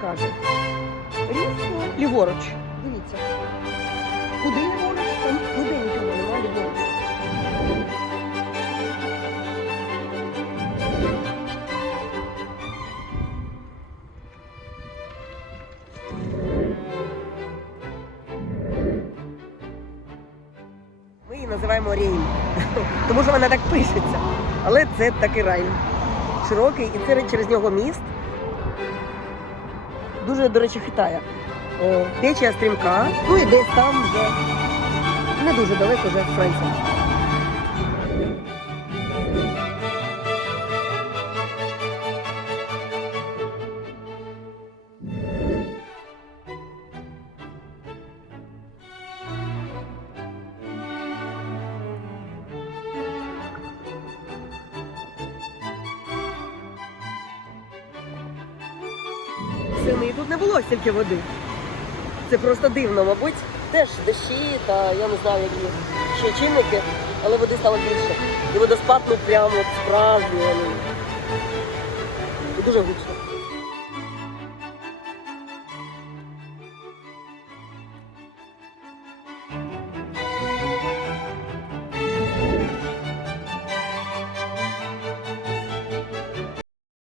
каже. Різко ліворуч. Дивіться. Куди ліворуч? Там ніде нічого немає ліворуч. Ми її називаємо Рейн, тому що вона так пишеться. Але це такий райн. Широкий, і це через нього міст. Дуже, до речі, хитає. Е, Течія стрімка, ну і десь там вже не дуже далеко вже Франція. Сини, тут не було стільки води. Це просто дивно, мабуть. Теж дощі та я не знаю, які ще чинники, але води стало більше. І водоспад ну прямо справді. і Дуже гучно.